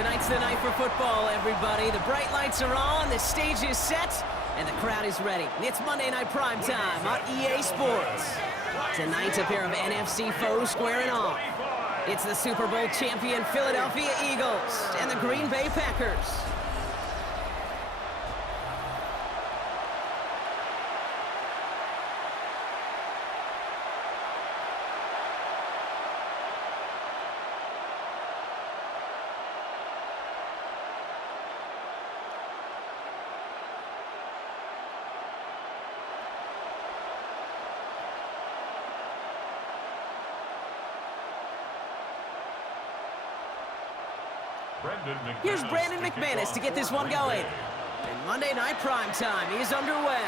Tonight's the night for football, everybody. The bright lights are on, the stage is set, and the crowd is ready. It's Monday Night Prime Time on EA Sports. Tonight, a pair of NFC foes squaring off. It's the Super Bowl champion Philadelphia Eagles and the Green Bay Packers. Here's Brandon McManus to get this one going. And Monday Night Prime Time is underway.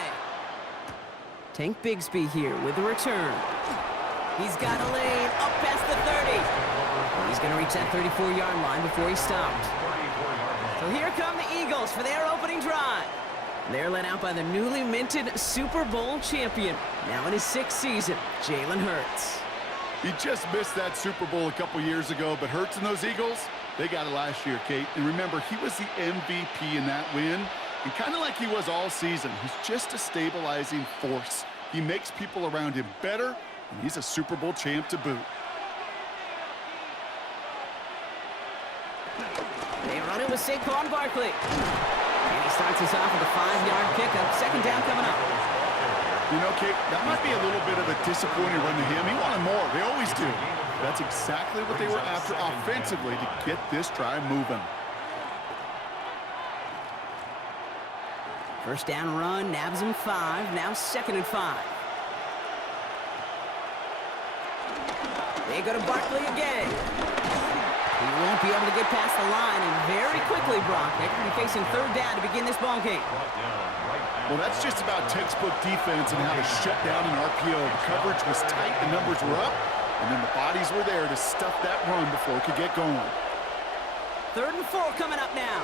Tank Bigsby here with the return. He's got a lane up past the 30. He's going to reach that 34-yard line before he stops. So here come the Eagles for their opening drive. They're led out by the newly minted Super Bowl champion, now in his 6th season, Jalen Hurts. He just missed that Super Bowl a couple years ago, but Hurts and those Eagles, they got it last year, Kate. And remember, he was the MVP in that win. And kind of like he was all season, he's just a stabilizing force. He makes people around him better, and he's a Super Bowl champ to boot. They run it with Saquon Barkley. And he starts us off with a 5-yard pickup. Second down coming up. You know, Kate, that might be a little bit of a disappointing run to him. He wanted more. They always do. That's exactly what they were after offensively to get this drive moving. First down run, nabs him 5. Now 2nd and 5. They go to Barkley again. He won't be able to get past the line, and very quickly, Brock, they could be facing 3rd down to begin this ball game. Well, that's just about textbook defense and how to shut down an RPO. The coverage was tight, the numbers were up, and then the bodies were there to stuff that run before it could get going. 3rd and 4 coming up now.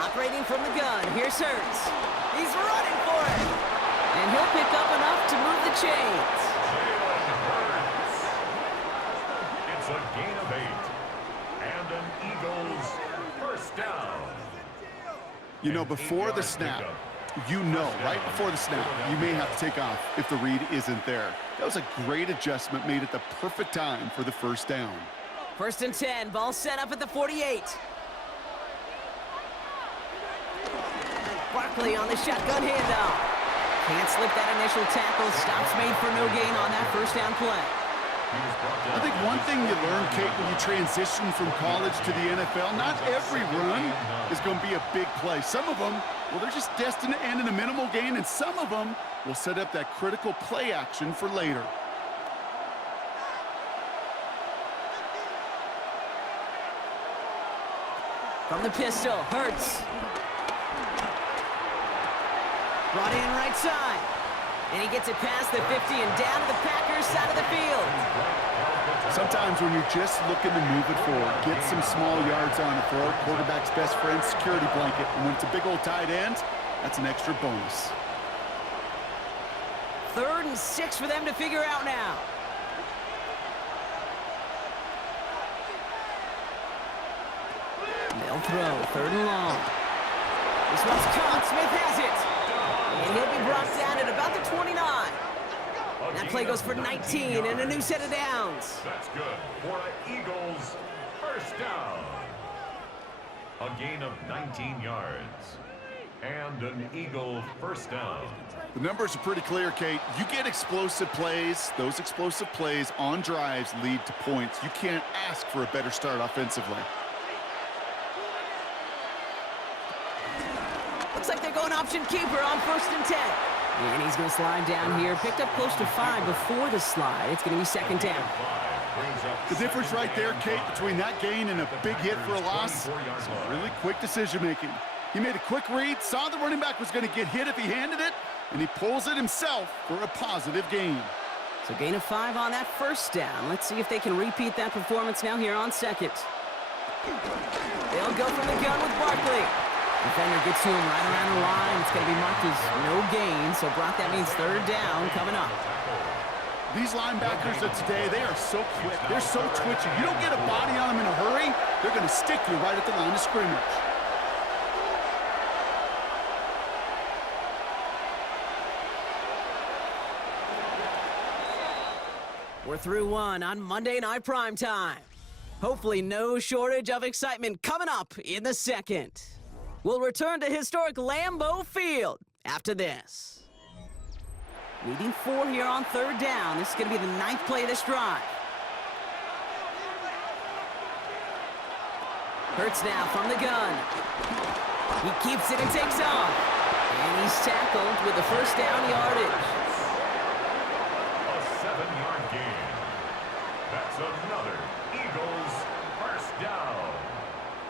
Operating from the gun, here's Hurts. He's running for it. And he'll pick up enough to move the chains. It's a gain of 8. And an Eagles first down. You know, before the snap, right before the snap, you may have to take off if the read isn't there. That was a great adjustment made at the perfect time for the first down. 1st and 10, ball set up at the 48. Barkley on the shotgun handoff. Can't slip that initial tackle. Stops made for no gain on that first down play. I think one thing you learn, Kate, when you transition from college to the NFL, not every run is going to be a big play. Some of them, well, they're just destined to end in a minimal gain, and some of them will set up that critical play action for later. From the pistol, Hurts. Brought in right side. And he gets it past the 50 and down to the Packers side of the field. Sometimes when you're just looking to move it forward, get some small yards on it for our quarterback's best friend, security blanket. And when it's a big old tight end, that's an extra bonus. 3rd and 6 for them to figure out now. They'll throw, 3rd and long. This one's caught, Smith has it. And he'll be brought down at about the 29. That play goes for 19 and a new set of downs. That's good for an Eagles first down. A gain of 19 yards. And an Eagle first down. The numbers are pretty clear, Kate. You get explosive plays. Those explosive plays on drives lead to points. You can't ask for a better start offensively. Looks like they're going option keeper on 1st and 10. And he's going to slide down here. Picked up close to 5 before the slide. It's going to be 2nd down. The difference right there, Kate, between that gain and a big hit for a loss is really quick decision-making. He made a quick read, saw the running back was going to get hit if he handed it, and he pulls it himself for a positive gain. So gain of 5 on that first down. Let's see if they can repeat that performance now here on 2nd. They'll go from the gun with Barkley. Defender gets to him right around the line. It's going to be marked as no gain. So, Brock, that means 3rd down coming up. These linebackers of today, they are so quick. They're so twitchy. You don't get a body on them in a hurry, they're going to stick you right at the line of scrimmage. We're through one on Monday Night Primetime. Hopefully no shortage of excitement coming up in the second. We'll return to historic Lambeau Field after this. Needing 4 here on third down. This is going to be the 9th play of this drive. Hurts now from the gun. He keeps it and takes off. And he's tackled with the first down yardage. A 7-yard gain. That's another Eagles first down.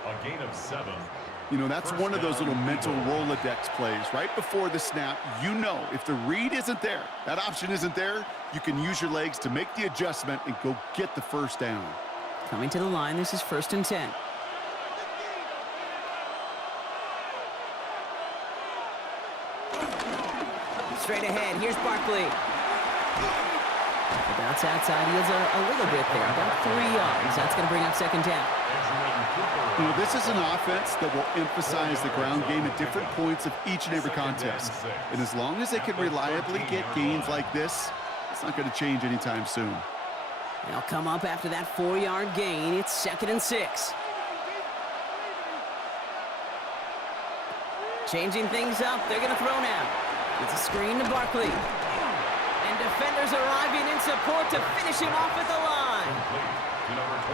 A gain of 7. You know, that's one of those little mental Rolodex plays. Right before the snap, you know if the read isn't there, that option isn't there, you can use your legs to make the adjustment and go get the first down. Coming to the line, this is 1st and 10. Straight ahead, here's Barkley. The bounce outside, he has a little bit there, about 3 yards. That's going to bring up 2nd down. You know, this is an offense that will emphasize the ground game at different points of each and every contest. And as long as they can reliably get gains like this, it's not going to change anytime soon. They'll come up after that 4-yard gain. It's 2nd and 6. Changing things up, they're going to throw now. It's a screen to Barkley. And defenders arriving in support to finish him off at the line.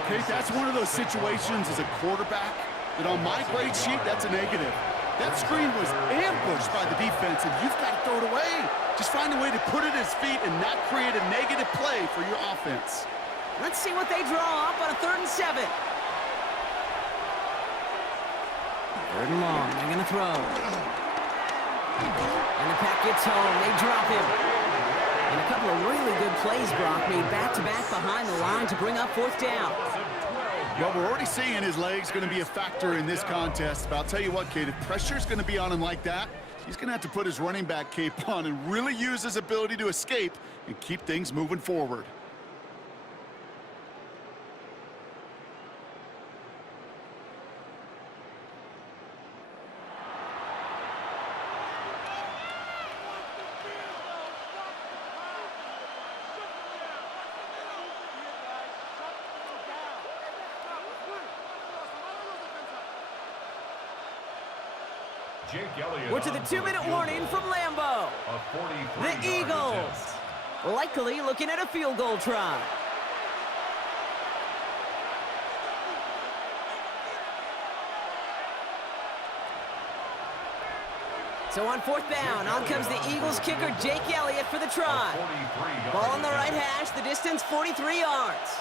Okay, that's one of those situations as a quarterback that on my grade sheet, that's a negative. That screen was ambushed by the defense, and you've got to throw it away. Just find a way to put it at his feet and not create a negative play for your offense. Let's see what they draw up on a 3rd and 7. 3rd and long, they're going to throw. And the pack gets home, they drop him. And a couple of really good plays, Brock, made back-to-back behind the line to bring up 4th down. Well, we're already seeing his legs going to be a factor in this contest. But I'll tell you what, Kate, if pressure's going to be on him like that, he's going to have to put his running back cape on and really use his ability to escape and keep things moving forward. We're to the 2-minute warning from Lambeau. The Eagles likely looking at a field goal try. So on 4th down, on comes the Eagles kicker, Jake Elliott, for the try. Ball on the right hash, the distance 43 yards.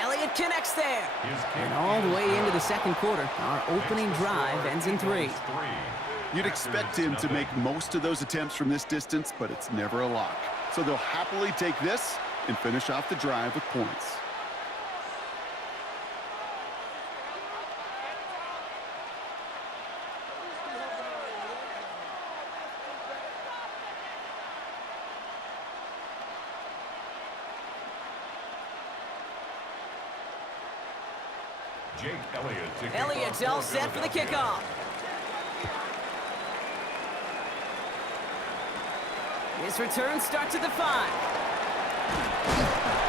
Elliott connects there. And all the way into the 2nd quarter, our opening drive ends in 3. You'd expect him to make most of those attempts from this distance, but it's never a lock. So they'll happily take this and finish off the drive with points. Elliott's all set for the kickoff. His return starts at the 5.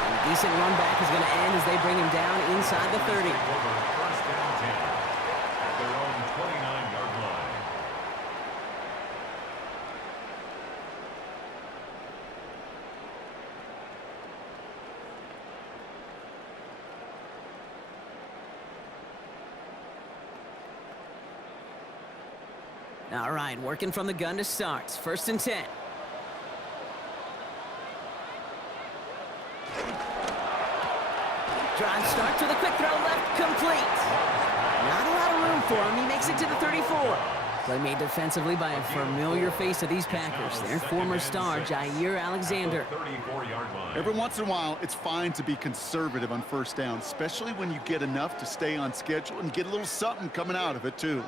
A decent run back is going to end as they bring him down inside the 30. First down 10 at their own 29-yard line. All right, working from the gun to start. 1st and 10. Drive start to the quick throw left, complete. Not a lot of room for him. He makes it to the 34. Play made defensively by a familiar face of these Packers, their former star, Jair Alexander. Every once in a while, it's fine to be conservative on 1st down, especially when you get enough to stay on schedule and get a little something coming out of it, too.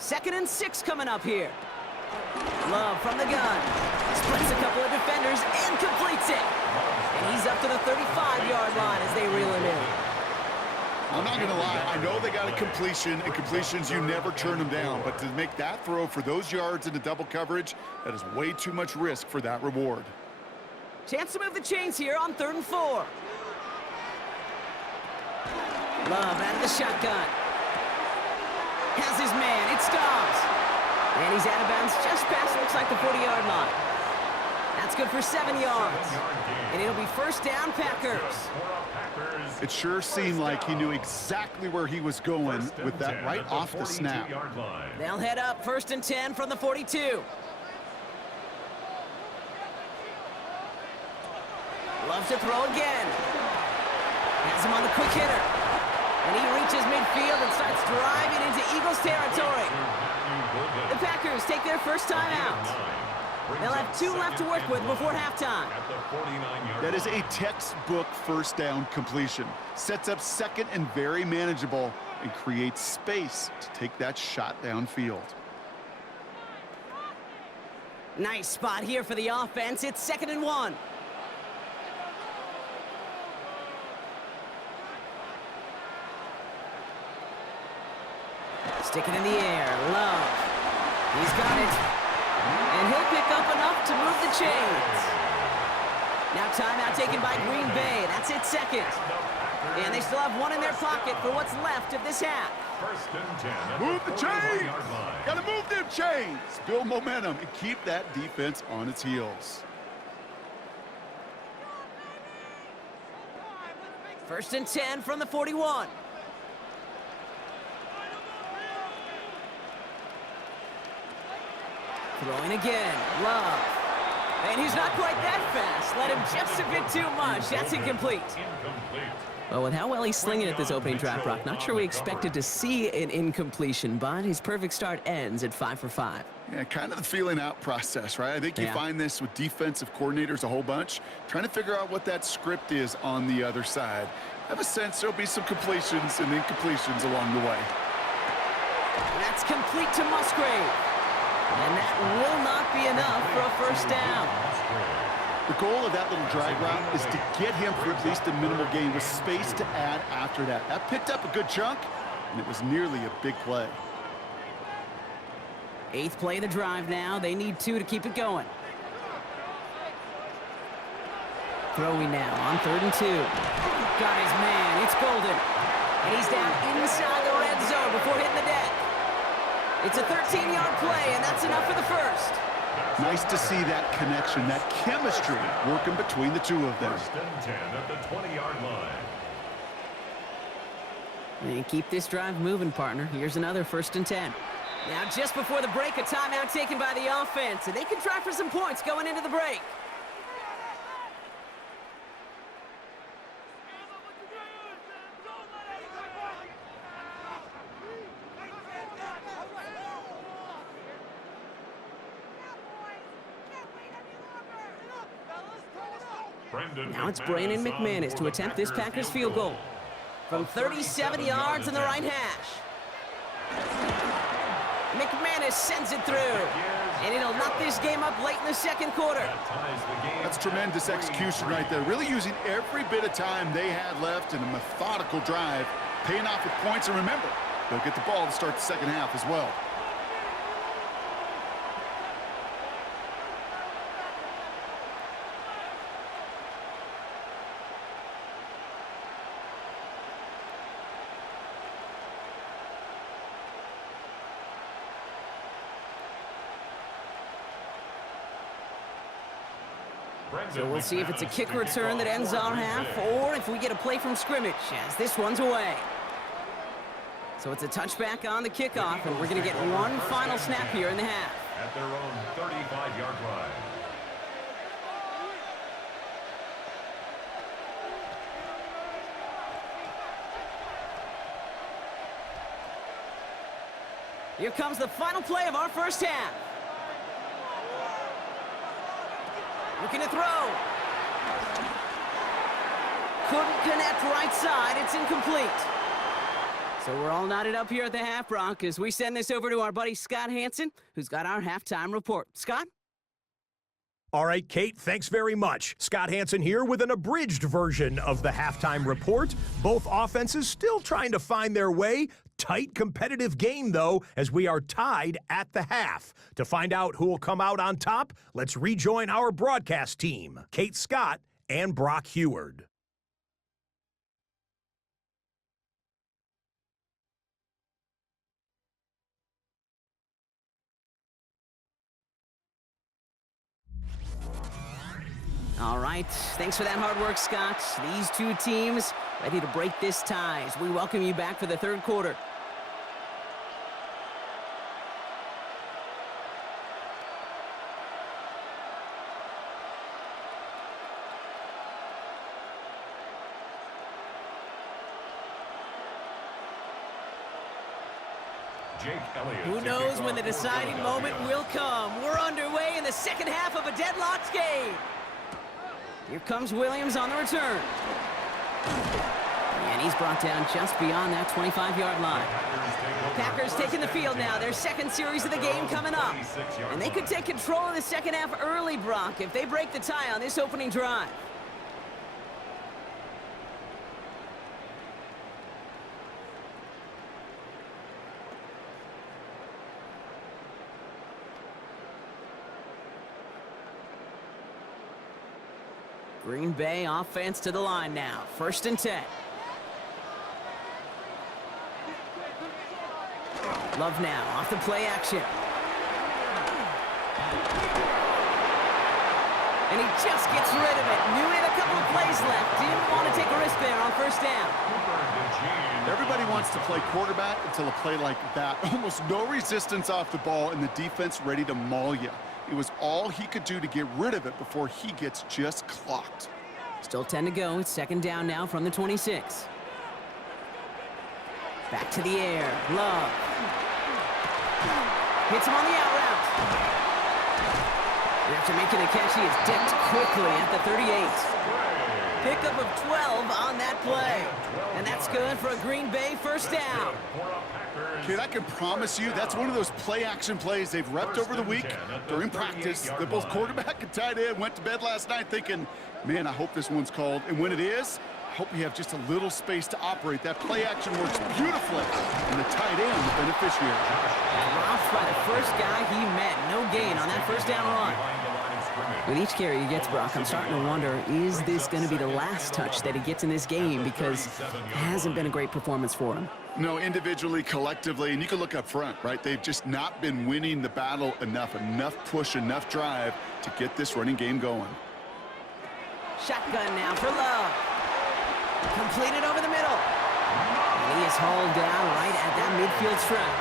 2nd and 6 coming up here. Love from the gun. Splits a couple of defenders and completes it. And he's up to the 35-yard line as they reel him in. I'm not going to lie. I know they got a completion, and completions, you never turn them down. But to make that throw for those yards into double coverage, that is way too much risk for that reward. Chance to move the chains here on 3rd and 4. Love out of the shotgun. Has his man. It stops. And he's out of bounds just past, looks like, the 40-yard line. That's good for 7 yards. And it'll be first down, Packers. It sure seemed like he knew exactly where he was going with that right off the snap. They'll head up 1st and 10 from the 42. Loves to throw again. Has him on the quick hitter. And he reaches midfield and starts driving into Eagles territory. The Packers take their first time out. They'll have 2 left to work with before halftime. That is a textbook first down completion. Sets up 2nd and very manageable and creates space to take that shot downfield. Nice spot here for the offense. It's 2nd and 1. Stick it in the air. Love. He's got it. And he'll pick up enough to move the chains. Now timeout taken by Green Bay. That's its 2nd. And they still have 1 in their pocket for what's left of this half. Move the chains! Gotta move them chains! Build momentum and keep that defense on its heels. 1st and 10 from the 41. Throwing again. Love. And he's not quite that fast. Let him just a bit too much. That's incomplete. Well, with how well he's slinging at this opening drive, Brock, not sure we expected to see an incompletion, but his perfect start ends at 5 for 5. Yeah, kind of the feeling out process, right? I think you find this with defensive coordinators a whole bunch, trying to figure out what that script is on the other side. I have a sense there'll be some completions and incompletions along the way. That's complete to Musgrave. And that will not be enough for a first down. The goal of that little drag route is to get him for at least a minimal gain with space to add after that. That picked up a good chunk, and it was nearly a big play. 8th play of the drive now. They need 2 to keep it going. Throwing now on 3rd and 2. Got his man. It's Golden. And he's down inside the red zone before hitting the deck. It's a 13-yard play, and that's enough for the first. Nice to see that connection, that chemistry working between the two of them. 1st and 10 at the 20-yard line. And keep this drive moving, partner. Here's another 1st and 10. Now, just before the break, a timeout taken by the offense, and they can try for some points going into the break. Now it's Brandon McManus to attempt this Packers field goal from 37 yards in the right hash. McManus sends it through, and it'll knock this game up late in the 2nd quarter. That's tremendous execution right there. Really using every bit of time they had left in a methodical drive, paying off with points. And remember, they'll get the ball to start the 2nd half as well. So we'll see if it's a kick return that ends our half, or if we get a play from scrimmage, as this one's away. So it's a touchback on the kickoff, and we're going to get one final snap here in the half. At their own 35-yard line. Here comes the final play of our first half. Looking to throw. Couldn't connect right side. It's incomplete. So we're all knotted up here at the half, Brock, as we send this over to our buddy Scott Hansen, who's got our halftime report. Scott? All right, Kate, thanks very much. Scott Hansen here with an abridged version of the halftime report. Both offenses still trying to find their way. Tight, competitive game, though, as we are tied at the half. To find out who will come out on top, let's rejoin our broadcast team, Kate Scott and Brock Heward. All right, thanks for that hard work, Scott. These two teams ready to break this tie as we welcome you back for the third quarter. Who knows when the deciding moment will come? We're underway in the second half of a deadlocked game. Here comes Williams on the return. And he's brought down just beyond that 25-yard line. Packers taking the field now. Their second series of the game coming up. And they could take control of the second half early, Brock, if they break the tie on this opening drive. Green Bay offense to the line now. 1st and 10. Love now off the play action. And he just gets rid of it. Knew he had a couple of plays left. Didn't want to take a risk there on 1st down. Everybody wants to play quarterback until a play like that. Almost no resistance off the ball and the defense ready to maul you. It was all he could do to get rid of it before he gets just clocked. Still 10 to go. It's 2nd down now from the 26. Back to the air. Love. Hits him on the out route. And after making the catch, he is dipped quickly at the 38. Pickup of 12 on that play. And that's good for a Green Bay 1st down. Kid, I can promise you that's one of those play-action plays they've repped over the week during practice. That both quarterback and tight end went to bed last night thinking, man, I hope this one's called. And when it is, I hope you have just a little space to operate. That play-action works beautifully, and the tight end, the beneficiary. Dropped by the first guy he met. No gain on that 1st down run. With each carry he gets, Brock, I'm starting to wonder, is this going to be the last touch that he gets in this game? Because it hasn't been a great performance for him. No, individually, collectively, and you can look up front, right? They've just not been winning the battle enough push, enough drive to get this running game going. Shotgun now for Love. Completed over the middle. And he is hauled down right at that midfield stripe.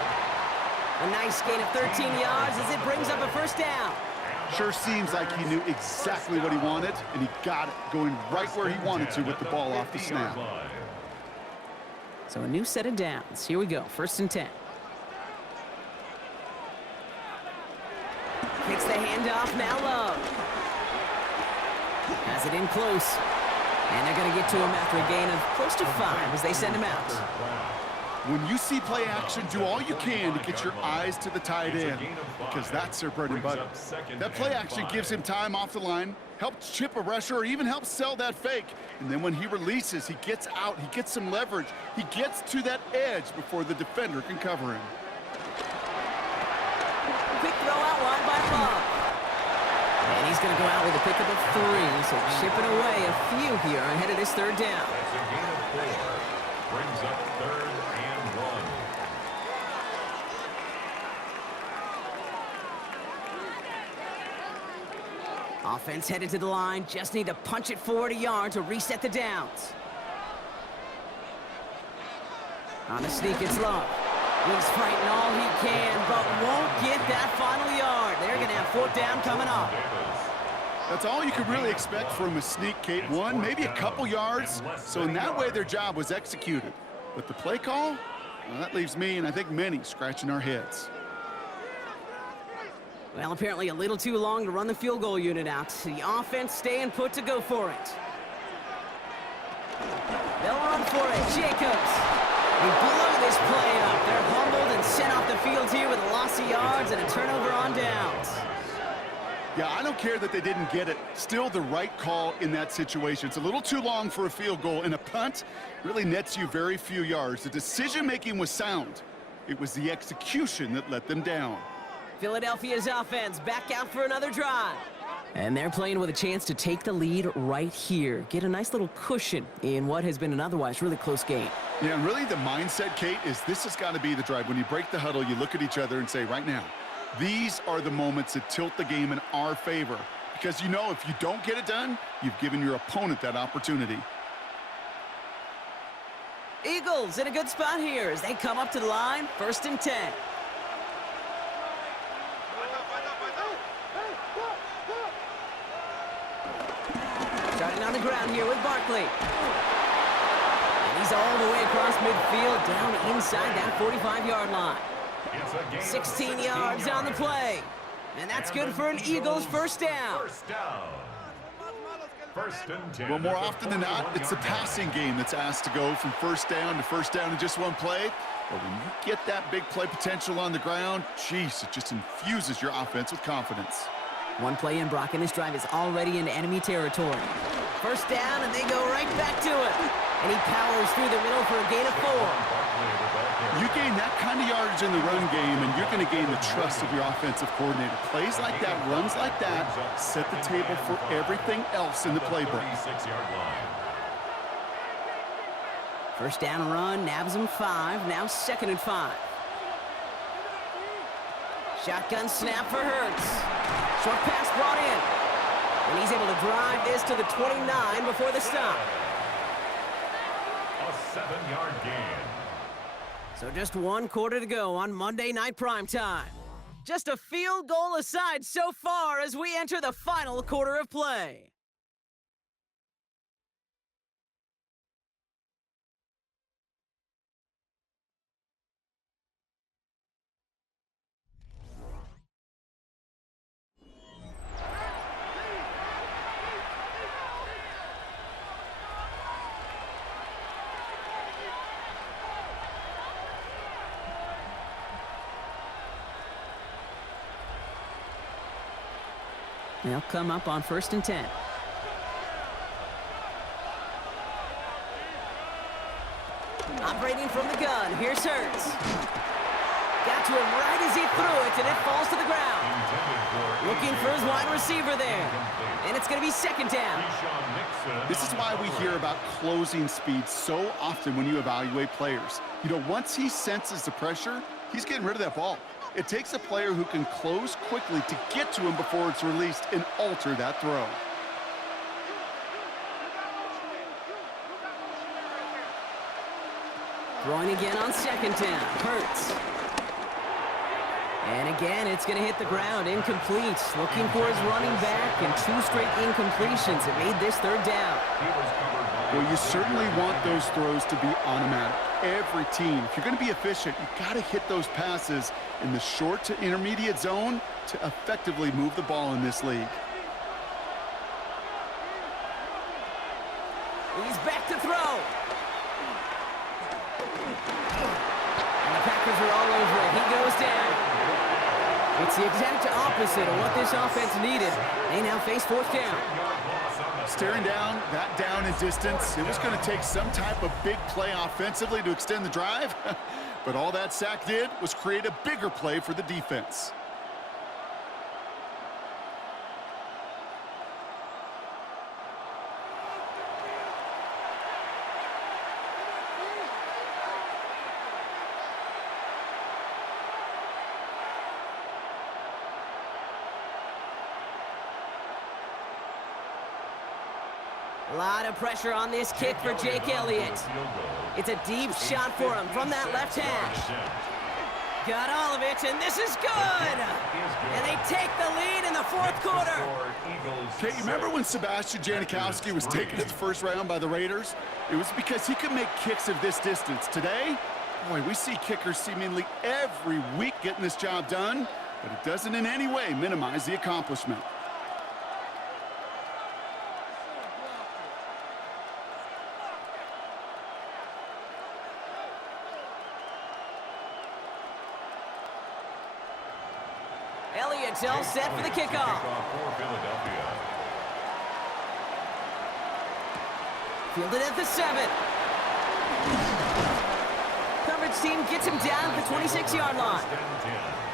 A nice gain of 13 yards as it brings up a 1st down. Sure seems like he knew exactly what he wanted, and he got it, going right where he wanted to with the ball off the snap. So a new set of downs. Here we go. 1st and 10. Kicks the handoff. Now Love. Has it in close. And they're going to get to him after a gain of close to 5 as they send him out. When you see play action, do all you can to get your eyes to the tight end, because that's their bread and butter. That play action gives him time off the line, helps chip a rusher, or even helps sell that fake. And then when he releases, he gets out, he gets some leverage. He gets to that edge before the defender can cover him. Quick throw out wide by Love. And he's going to go out with a pickup of 3, so chipping away a few here ahead of this 3rd down. That's a gain of 4. Brings up 3rd and 1. Offense headed to the line. Just need to punch it forward a yard to reset the downs. On the sneak, it's Love. He's fighting all he can, but won't get that final yard. They're going to have 4th down coming up. That's all you could really expect from a sneak, Kate. 1, maybe a couple yards. So in that way, their job was executed. But the play call, well, that leaves me, and I think many, scratching our heads. Well, apparently a little too long to run the field goal unit out. The offense staying put to go for it. They'll run for it. Jacobs. He blew this play up. They're humbled and sent off the field here with a loss of yards and a turnover on downs. Yeah, I don't care that they didn't get it. Still the right call in that situation. It's a little too long for a field goal, and a punt really nets you very few yards. The decision-making was sound. It was the execution that let them down. Philadelphia's offense back out for another drive. And they're playing with a chance to take the lead right here. Get a nice little cushion in what has been an otherwise really close game. Yeah, and really the mindset, Kate, is this has got to be the drive. When you break the huddle, you look at each other and say, right now, these are the moments that tilt the game in our favor. Because you know if you don't get it done, you've given your opponent that opportunity. Eagles in a good spot here as they come up to the line, 1st and 10. Starting on the ground here with Barkley. And he's all the way across midfield, down inside that 45-yard line. 16 yards on the play. And that's good for an Eagles first down. First and 10. Well, more often than not, it's the passing game that's asked to go from first down in just one play. But when you get that big play potential on the ground, geez, it just infuses your offense with confidence. One play in, Brock, and this drive is already in enemy territory. First down, and they go right back to it. And he powers through the middle for a gain of 4. You gain that kind of yardage in the run game, and you're going to gain the trust of your offensive coordinator. Plays like that, runs like that, set the table for everything else in the playbook. First down run, nabs him 5, now 2nd and 5. Shotgun snap for Hurts. Short pass brought in. And he's able to drive this to the 29 before the stop. A 7-yard gain. So just 1 quarter to go on Monday Night Primetime. Just a field goal aside so far as we enter the final quarter of play. They'll come up on 1st and 10. Operating from the gun, here's Hurts. Got to him right as he threw it, and it falls to the ground. Looking for his wide receiver there. And it's going to be 2nd down. This is why we hear about closing speed so often when you evaluate players. You know, once he senses the pressure, he's getting rid of that ball. It takes a player who can close quickly to get to him before it's released and alter that throw. Throwing again on 2nd down. Hurts. And again, it's going to hit the ground. Incomplete. Looking for his running back, and 2 straight incompletions. It made this 3rd down. Well, you certainly want those throws to be automatic. Every team, if you're going to be efficient, you've got to hit those passes in the short to intermediate zone to effectively move the ball in this league. He's back to throw. And the Packers are all over it. He goes down. It's the exact opposite of what this offense needed. They now face 4th down. Staring down, that down in distance, it was going to take some type of big play offensively to extend the drive. But all that sack did was create a bigger play for the defense. A lot of pressure on this kick for Jake Elliott. It's a deep shot for him from that left hash. Got all of it, and this is good! And they take the lead in the 4th quarter. Okay, you remember when Sebastian Janikowski was taken in the 1st round by the Raiders? It was because he could make kicks of this distance. Today, boy, we see kickers seemingly every week getting this job done, but it doesn't in any way minimize the accomplishment. Elliott's all set for the kickoff. For Philadelphia. Fielded at the 7. Coverage team gets him down at the 26-yard line.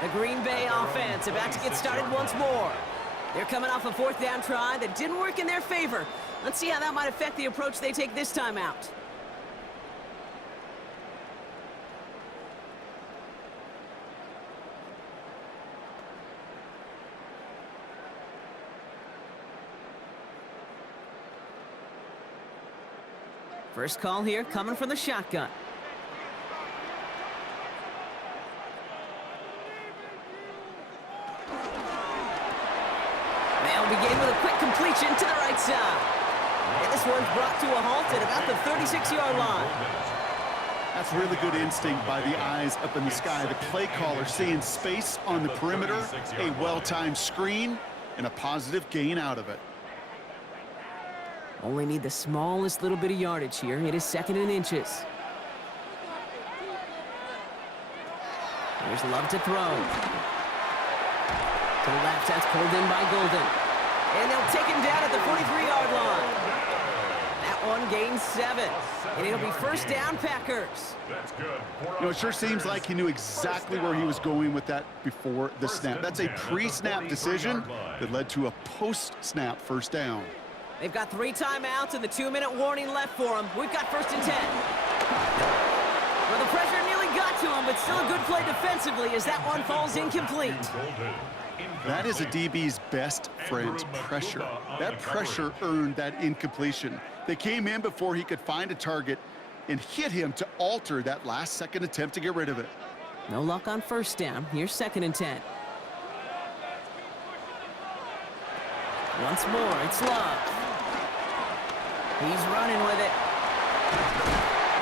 The Green Bay offense about to get started once more. They're coming off a 4th down try that didn't work in their favor. Let's see how that might affect the approach they take this time out. First call here coming from the shotgun. They'll begin with a quick completion to the right side. And this one's brought to a halt at about the 36-yard line. That's really good instinct by the eyes up in the sky. The play caller seeing space on the perimeter, a well-timed screen, and a positive gain out of it. Only need the smallest little bit of yardage here. It is 2nd and inches. There's Love to throw. To the left, that's pulled in by Golden. And they'll take him down at the 43-yard line. That one gains 7. And it'll be first down, Packers. That's good. You know, it sure seems like he knew exactly where he was going with that before the snap. That's a pre-snap decision that led to a post-snap first down. They've got 3 timeouts and the 2-minute warning left for them. We've got 1st and 10. Well, the pressure nearly got to him, but still a good play defensively as that one falls incomplete. That is a DB's best friend, pressure. That pressure earned that incompletion. They came in before he could find a target and hit him to alter that last-second attempt to get rid of it. No luck on first down. Here's 2nd and 10. Once more, it's Love. He's running with it.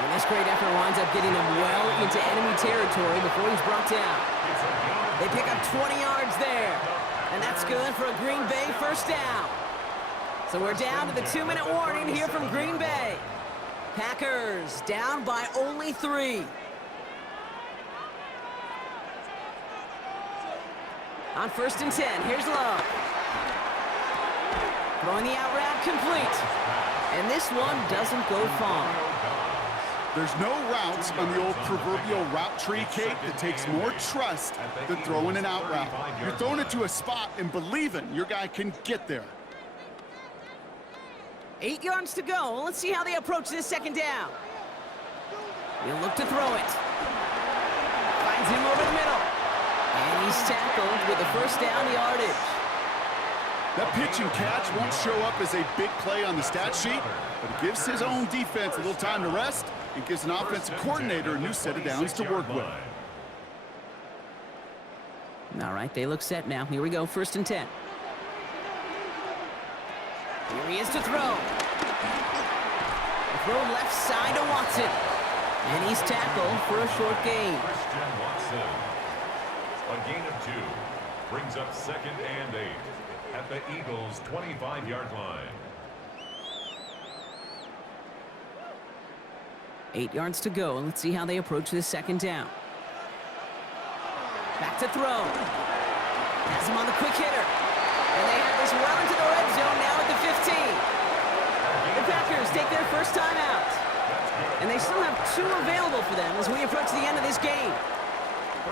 And this great effort winds up getting him well into enemy territory before he's brought down. They pick up 20 yards there. And that's good for a Green Bay first down. So we're down to the 2-minute warning here from Green Bay. Packers down by only 3. On 1st and 10, here's Love. Throwing the out route complete. And this one doesn't go far. There's no routes on the old proverbial route tree, Kate, that takes more trust than throwing an out route. You're throwing it to a spot and believing your guy can get there. 8 yards to go. Let's see how they approach this 2nd down. He'll look to throw it. Finds him over the middle. And he's tackled with the first down yardage. That pitch and catch won't show up as a big play on the stat sheet, but it gives his own defense a little time to rest and gives an offensive coordinator a new set of downs to work with. All right, they look set now. Here we go, 1st and 10. Here he is to throw. The throw left side to Watson. And he's tackled for a short gain. Christian Watson. A gain of 2 brings up 2nd and 8 at the Eagles' 25-yard line. 8 yards to go. Let's see how they approach this 2nd down. Back to throw. Has him on the quick hitter. And they have this well into the red zone now at the 15. The Packers take their first time out. And they still have 2 available for them as we approach the end of this game.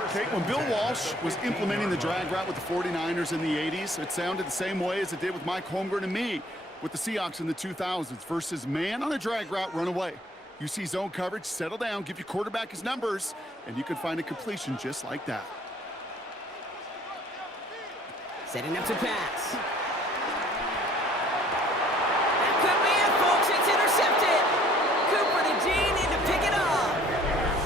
Okay, when Bill Walsh was implementing the drag route with the 49ers in the 80s, it sounded the same way as it did with Mike Holmgren and me with the Seahawks in the 2000s versus man on a drag route, run away. You see zone coverage, settle down, give your quarterback his numbers, and you can find a completion just like that. Setting up to pass. That could be it, folks. It's intercepted. Cooper the G need to pick it up.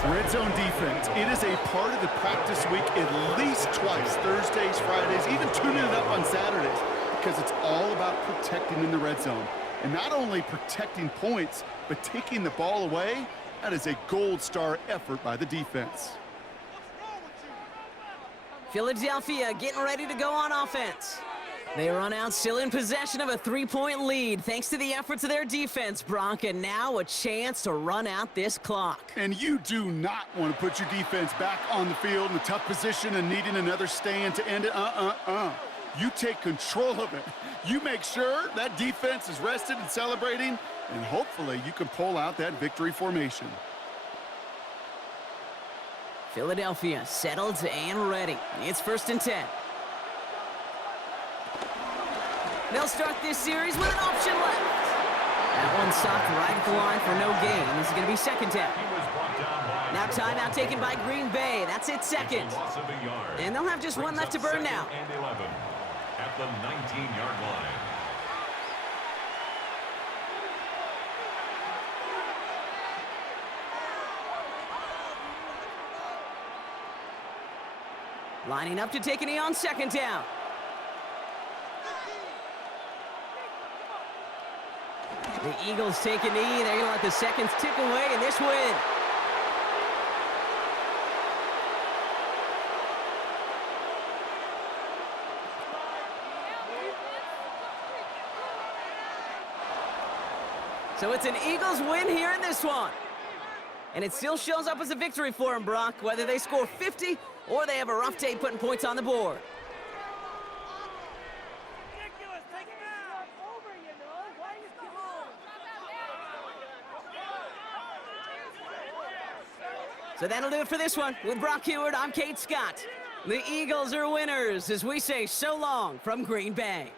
Red zone defense. It is a part of the practice week at least twice, Thursdays, Fridays, even tuning it up on Saturdays, because it's all about protecting in the red zone. And not only protecting points, but taking the ball away. That is a gold star effort by the defense. Philadelphia getting ready to go on offense. They run out still in possession of a 3-point lead thanks to the efforts of their defense, Bronk, and now a chance to run out this clock. And you do not want to put your defense back on the field in a tough position and needing another stand to end it. You take control of it. You make sure that defense is rested and celebrating, and hopefully you can pull out that victory formation. Philadelphia settled and ready. It's 1st and 10. They'll start this series with an option left. That one stopped right at the line for no gain. This is going to be 2nd down. Now timeout taken by Green Bay. That's it, 2nd. And they'll have just one left to burn now. And 11 at the 19-yard line. Lining up to take a knee on 2nd down. The Eagles take a knee. They're going to let the seconds tick away in this win. So it's an Eagles win here in this one. And it still shows up as a victory for them, Brock, whether they score 50 or they have a rough day putting points on the board. So that'll do it for this one. With Brock Heward, I'm Kate Scott. The Eagles are winners as we say so long from Green Bay.